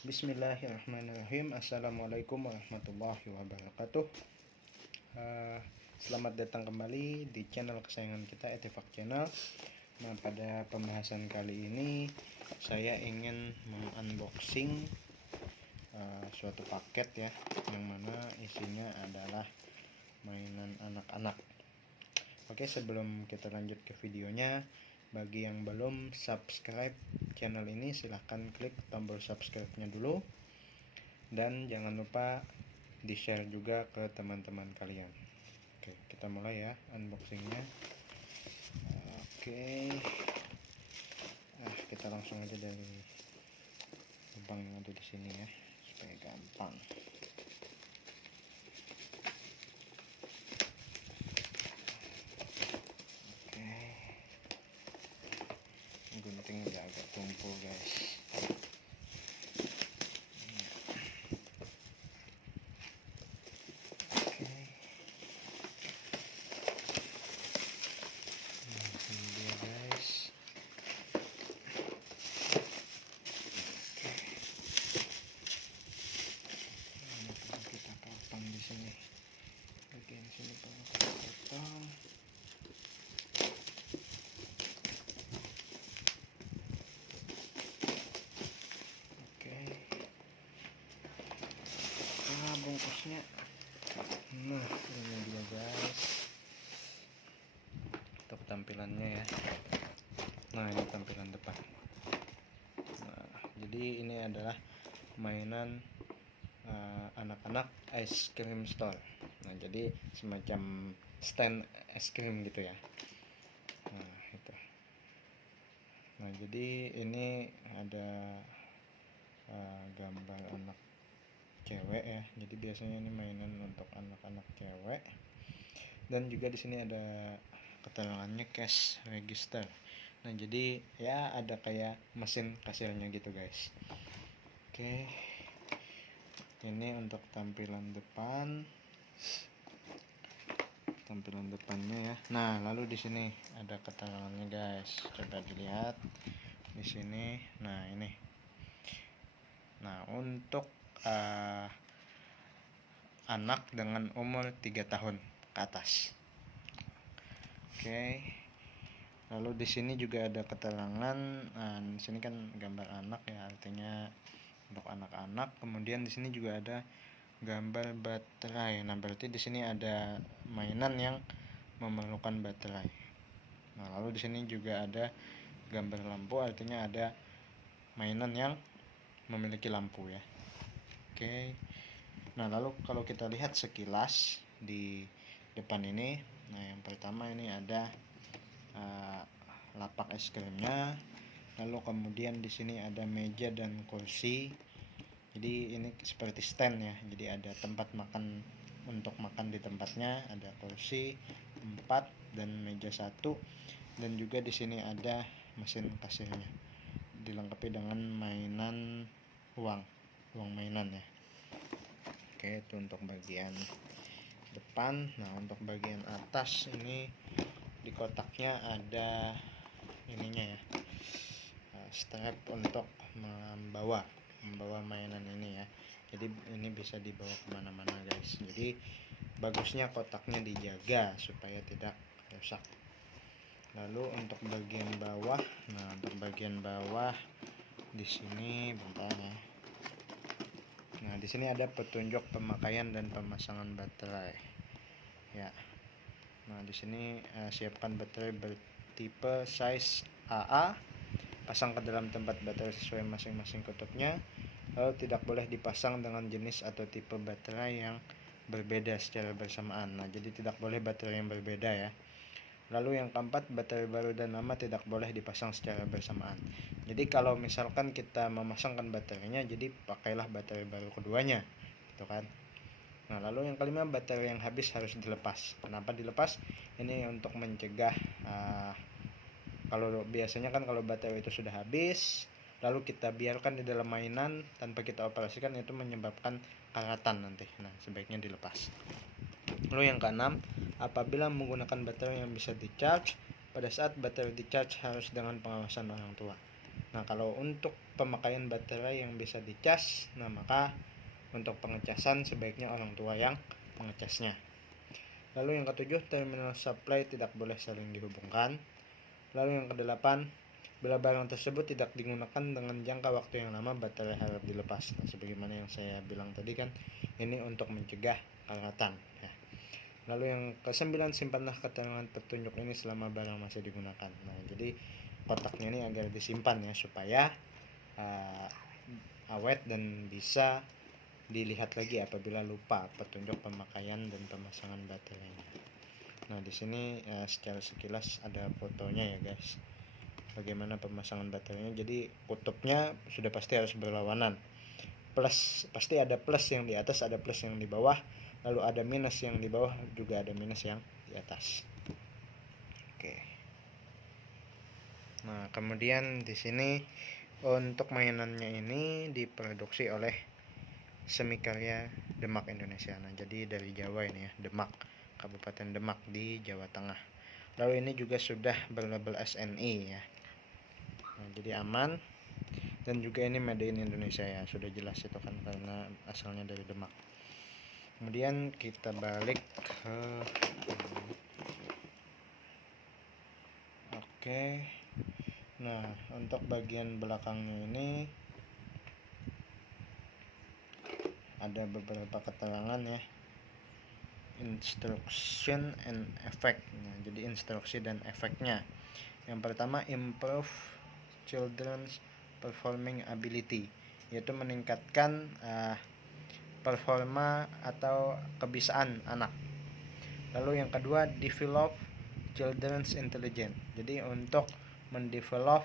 Bismillahirrahmanirrahim. Assalamualaikum warahmatullahi wabarakatuh. Selamat datang kembali di channel kesayangan kita, Etifak Channel. Nah, pada pembahasan kali ini saya ingin mengunboxing suatu paket ya, yang mana isinya adalah mainan anak-anak. Oke, sebelum kita lanjut ke videonya, bagi yang belum subscribe channel ini, silahkan klik tombol subscribe-nya dulu. Dan jangan lupa di-share juga ke teman-teman kalian. Oke, kita mulai ya unboxingnya. Oke, kita langsung aja dari lubang yang ada di sini ya, supaya gampang. Gunting udah agak tumpul guys. Oke. Nah, ini dia guys. Oke. Ini perlu kita potong di sini. Bagian sini perlu kita potong. Bungkusnya, nah ini dia guys, untuk tampilannya ya. Nah, ini tampilan depan. Nah, jadi ini adalah mainan anak-anak ice cream store. Nah, jadi semacam stand es krim gitu ya. Nah, itu. Nah, jadi ini ada gambar anak cewek ya. Jadi biasanya ini mainan untuk anak-anak cewek. Dan juga di sini ada keterangannya cash register. Nah, jadi ya ada kayak mesin kasirnya gitu guys. Oke. Ini untuk tampilan depan. Tampilan depannya ya. Nah, lalu di sini ada keterangannya guys. Coba dilihat di sini. Nah, ini. Nah, untuk anak dengan umur 3 tahun ke atas. Oke. Lalu di sini juga ada keterangan. Nah, di sini kan gambar anak ya, artinya untuk anak-anak. Kemudian di sini juga ada gambar baterai. Nah, berarti di sini ada mainan yang memerlukan baterai. Nah, lalu di sini juga ada gambar lampu, artinya ada mainan yang memiliki lampu ya. Oke. Nah, lalu kalau kita lihat sekilas di depan ini, nah yang pertama ini ada lapak es krimnya. Lalu kemudian di sini ada meja dan kursi. Jadi ini seperti stand ya. Jadi ada tempat makan untuk makan di tempatnya, ada kursi 4 dan meja 1. Dan juga di sini ada mesin kasirnya. Dilengkapi dengan mainan uang mainan ya. Oke, itu untuk bagian depan. Nah, untuk bagian atas ini di kotaknya ada ininya ya, strap untuk membawa mainan ini ya. Jadi ini bisa dibawa kemana-mana guys. Jadi bagusnya kotaknya dijaga supaya tidak rusak. Lalu untuk bagian bawah, nah untuk bagian bawah di sini bentar ya. Nah, di sini ada petunjuk pemakaian dan pemasangan baterai. Ya. Nah, di sini siapkan baterai bertipe size AA, pasang ke dalam tempat baterai sesuai masing-masing kutubnya. Lalu tidak boleh dipasang dengan jenis atau tipe baterai yang berbeda secara bersamaan. Nah, jadi tidak boleh baterai yang berbeda ya. Lalu yang keempat, baterai baru dan lama tidak boleh dipasang secara bersamaan. Jadi kalau misalkan kita memasangkan baterainya, jadi pakailah baterai baru keduanya, gitu kan. Nah, lalu yang kelima, baterai yang habis harus dilepas. Kenapa dilepas? Ini untuk mencegah kalau biasanya kan kalau baterai itu sudah habis, lalu kita biarkan di dalam mainan tanpa kita operasikan, itu menyebabkan karatan nanti. Nah, sebaiknya dilepas. Lalu yang keenam, apabila menggunakan baterai yang bisa di-charge, pada saat baterai di-charge harus dengan pengawasan orang tua. Nah, kalau untuk pemakaian baterai yang bisa dicas, nah maka untuk pengecasan sebaiknya orang tua yang mengecasnya. Lalu yang ketujuh, terminal supply tidak boleh saling dihubungkan. Lalu yang kedelapan, bila barang tersebut tidak digunakan dengan jangka waktu yang lama, baterai harap dilepas. Nah, sebagaimana yang saya bilang tadi kan, ini untuk mencegah karatan ya. Lalu yang kesembilan, simpanlah keterangan petunjuk ini selama barang masih digunakan. Nah, jadi kotaknya ini agar disimpan ya, supaya awet dan bisa dilihat lagi apabila lupa petunjuk pemakaian dan pemasangan baterainya. Nah, di sini secara sekilas ada fotonya ya guys, bagaimana pemasangan baterainya. Jadi kutubnya sudah pasti harus berlawanan, plus pasti ada plus yang di atas, ada plus yang di bawah, lalu ada minus yang di bawah, juga ada minus yang di atas. Oke. Nah, kemudian di sini untuk mainannya ini diproduksi oleh Semikarya Demak Indonesia. Nah, jadi dari Jawa ini ya, Demak, Kabupaten Demak di Jawa Tengah. Lalu ini juga sudah berlabel SNI ya. Nah, jadi aman, dan juga ini made in Indonesia ya, sudah jelas itu kan karena asalnya dari Demak. Kemudian kita balik ke oke. Nah, untuk bagian belakangnya ini ada beberapa keterangan ya, instruction and effect. Nah, jadi instruksi dan efeknya. Yang pertama, improve children's performing ability, yaitu meningkatkan performa atau kebiasaan anak. Lalu yang kedua, develop children's intelligence, jadi untuk mendevelop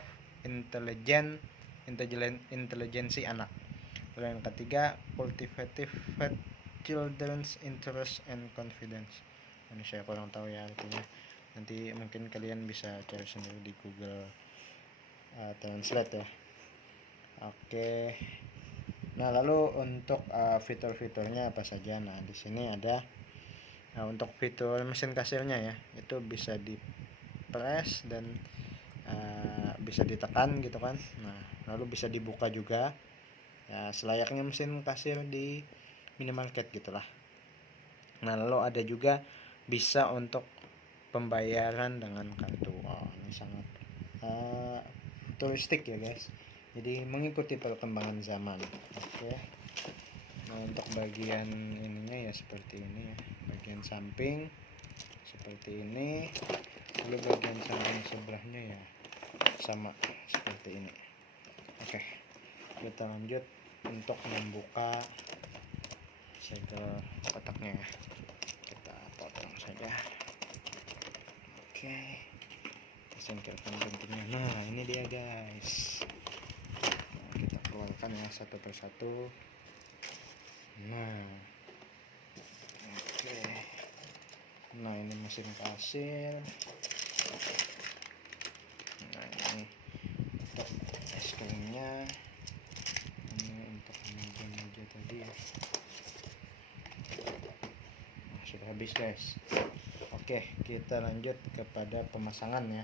intelijensi anak. Lalu yang ketiga, cultivative children's interest and confidence. Ini saya kurang tahu ya artinya, nanti mungkin kalian bisa cari sendiri di Google Translate ya. Oke. Nah, lalu untuk fitur-fiturnya apa saja? Nah, di sini ada untuk fitur mesin kasirnya ya, itu bisa di press dan bisa ditekan gitu kan. Nah, lalu bisa dibuka juga ya, selayaknya mesin kasir di minimarket gitulah. Nah, lalu ada juga bisa untuk pembayaran dengan kartu. Ini sangat futuristik ya guys, jadi mengikuti perkembangan zaman. Oke. Nah, untuk bagian ininya ya seperti ini ya, bagian samping seperti ini, lalu bagian samping sebelahnya ya sama seperti ini. Oke, kita lanjut untuk membuka segel kotaknya ya, kita potong saja. Oke, kita singkirkan guntingnya. Nah, ini dia guys. Nah, kita keluarkan ya satu persatu. Nah, oke. Nah, ini mesin kasir. Nah, ini untuk es krimnya. Ini untuk meja-meja tadi ya. Nah, sudah habis guys. Oke, kita lanjut kepada pemasangan ya.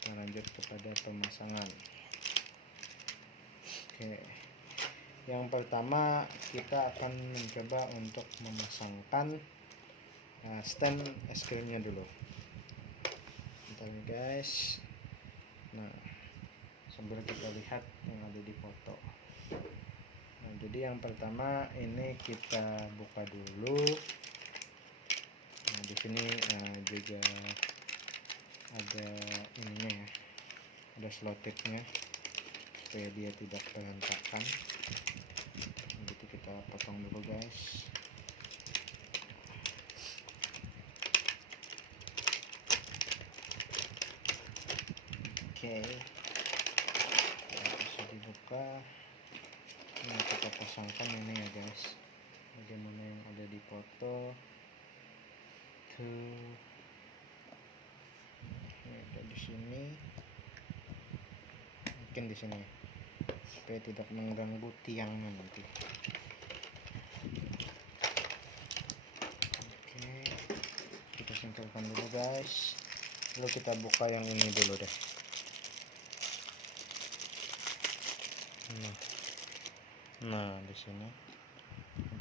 Kita lanjut kepada pemasangan. Oke. Yang pertama kita akan mencoba untuk memasangkan stand es krimnya dulu. Bentar guys. Nah, sambil kita lihat yang ada di foto. Nah, jadi yang pertama ini kita buka dulu. Nah, di sini juga ada ininya ya, ada selotipnya supaya dia tidak berantakan. Jadi kita potong dulu guys. Oke, bisa dibuka. Nah, kita pasangkan ini ya guys, bagaimana yang ada di foto. Tuh, ini ada di sini, mungkin di sini supaya tidak mengganggu tiangnya nanti. Oke, kita singkirkan dulu guys. Lalu kita buka yang ini dulu deh. Nah, nah di sini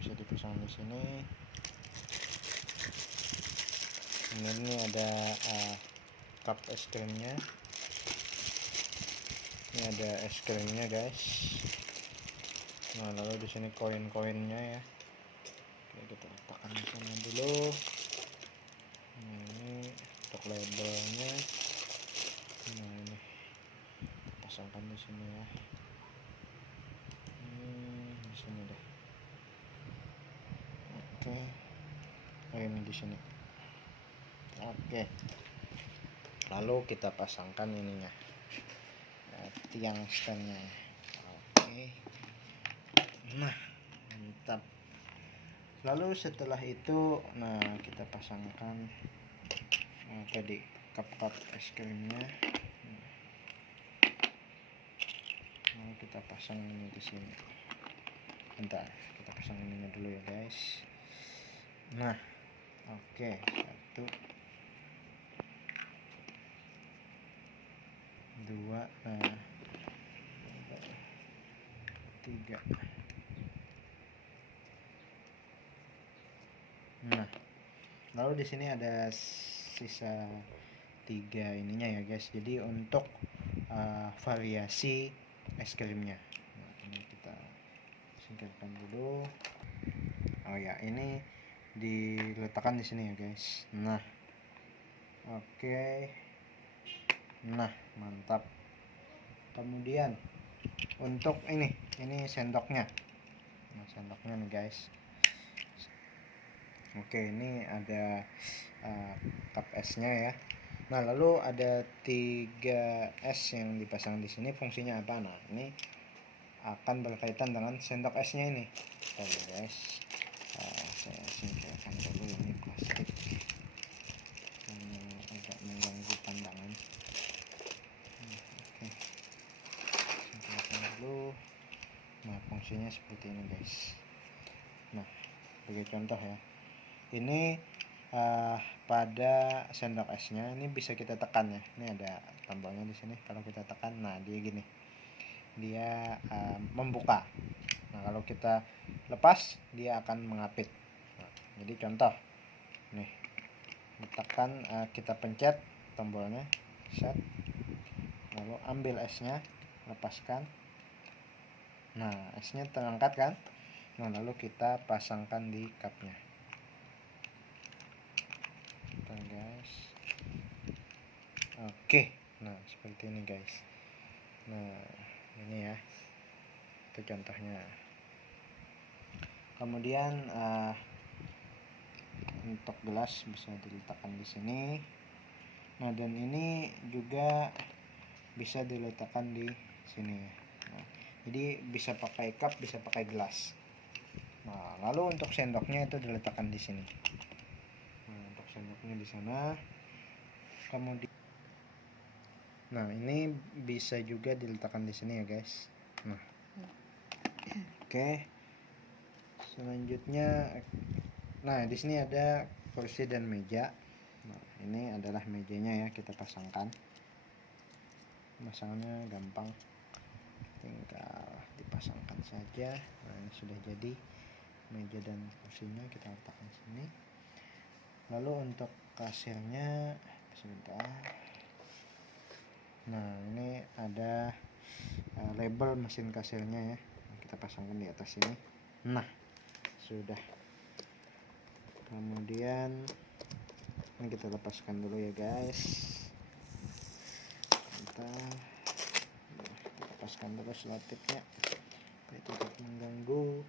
bisa dipasang di sini. Ini ada cup es krimnya. Ini ada es krimnya guys. Nah lalu di sini koin-koinnya ya. Oke, kita letakkan di sana dulu. Nah, ini untuk labelnya. Nah ini pasangkan di sini ya. Di sini deh. Oke. Oh, ini di sini. Oke. Lalu kita pasangkan ininya. Tiang standnya. Oke. Nah, mantap. Lalu setelah itu, nah kita pasangkan tadi cup es krimnya. Nah, kita pasang ini di sini. Bentar, kita pasang ininya dulu ya guys. Nah, oke, 1, 2, 3. Nah, lalu di sini ada sisa 3 ininya ya guys. Jadi untuk variasi es krimnya. Nah, ini kita singkirkan dulu. Oh ya, ini diletakkan di sini ya guys. Nah, oke. Nah, mantap. Kemudian untuk ini sendoknya. Nah, sendoknya nih guys. Oke, ini ada cup esnya ya. Nah, lalu ada 3 es yang dipasang di sini. Fungsinya apa? Nah, ini akan berkaitan dengan sendok esnya ini. Oke guys, saya singkirkan dulu ini plastik. Agak mengganggu pandangan. Oke, singkirkan dulu. Nah, fungsinya seperti ini guys. Nah, sebagai contoh ya, ini pada sendok esnya ini bisa kita tekan ya. Ini ada tombolnya di sini. Kalau kita tekan, nah dia gini, dia membuka. Nah, kalau kita lepas, dia akan mengapit. Nah, jadi contoh nih, tekan, kita pencet tombolnya, set, lalu ambil esnya, lepaskan. Nah, esnya terangkat kan. Nah, lalu kita pasangkan di cupnya. Guys, oke. Nah, seperti ini guys. Nah, ini ya, itu contohnya. Kemudian untuk gelas bisa diletakkan di sini. Nah, dan ini juga bisa diletakkan di sini. Nah, jadi bisa pakai cup, bisa pakai gelas. Nah, lalu untuk sendoknya itu diletakkan di sini. Nah, untuk sendoknya di sana. Kemudian, nah ini bisa juga diletakkan di sini ya guys. Nah, oke. Selanjutnya, nah di sini ada kursi dan meja. Nah, ini adalah mejanya ya, kita pasangkan. Pasangnya gampang, tinggal dipasangkan saja. Nah, ini sudah jadi meja dan kursinya, kita letakkan sini. Lalu untuk kasirnya, sebentar. Nah, ini ada label mesin kasirnya ya, kita pasangkan di atas sini. Nah, sudah. Kemudian ini kita lepaskan dulu ya guys. Kita lepaskan dulu selotipnya, itu tidak mengganggu.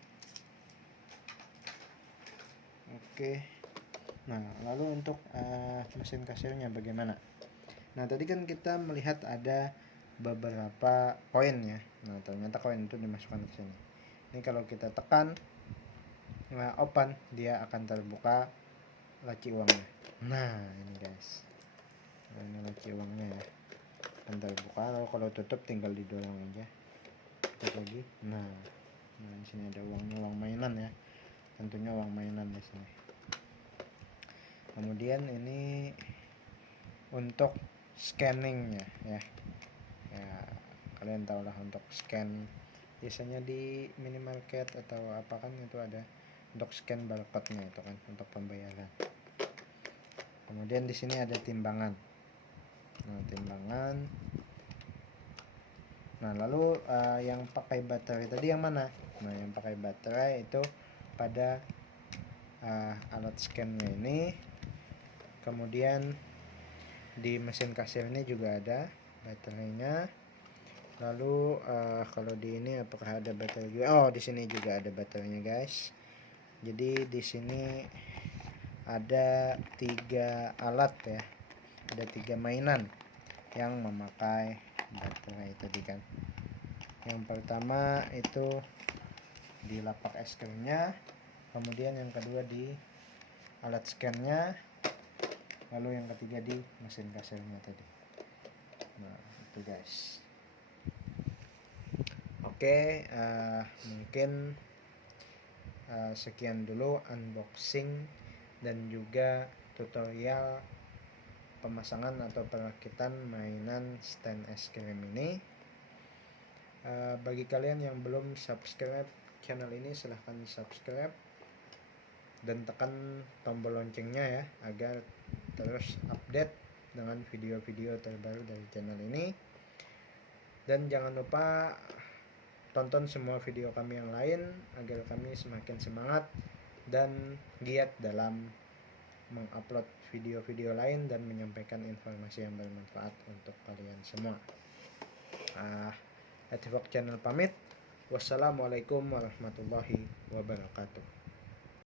Oke. Nah, lalu untuk mesin kasirnya bagaimana? Nah, tadi kan kita melihat ada beberapa koin ya. Nah, ternyata koin itu dimasukkan ke sini. Ini kalau kita tekan, nah, open, dia akan terbuka laci uangnya. Nah, ini guys. Nah, ini laci uangnya ya, akan terbuka. Lalu kalau tutup tinggal didorong aja. Tutup lagi. Nah, di sini ada uangnya, uang mainan ya. Tentunya uang mainan di sini. Kemudian ini untuk scanningnya ya. Ya, kalian tahu lah, untuk scan biasanya di minimarket atau apa kan itu ada untuk scan barcode-nya itu kan untuk pembayaran. Kemudian di sini ada timbangan. Nah, timbangan. Nah, lalu yang pakai baterai tadi yang mana? Nah, yang pakai baterai itu pada alat scan-nya ini. Kemudian di mesin kasir ini juga ada baterainya. Lalu kalau di ini apakah ada baterai juga? Oh, di sini juga ada baterainya, guys. Jadi di sini ada 3 alat ya. Ada 3 mainan yang memakai baterai tadi kan. Yang pertama itu di lapak es krimnya, kemudian yang kedua di alat scan-nya, lalu yang ketiga di mesin kasirnya tadi. Nah, itu guys. Oke, mungkin sekian dulu unboxing dan juga tutorial pemasangan atau perakitan mainan stand es krim ini. Bagi kalian yang belum subscribe channel ini, silahkan subscribe dan tekan tombol loncengnya ya, agar terus update dengan video-video terbaru dari channel ini. Dan jangan lupa tonton semua video kami yang lain agar kami semakin semangat dan giat dalam mengupload video-video lain dan menyampaikan informasi yang bermanfaat untuk kalian semua. Latifok Channel pamit. Wassalamualaikum warahmatullahi wabarakatuh.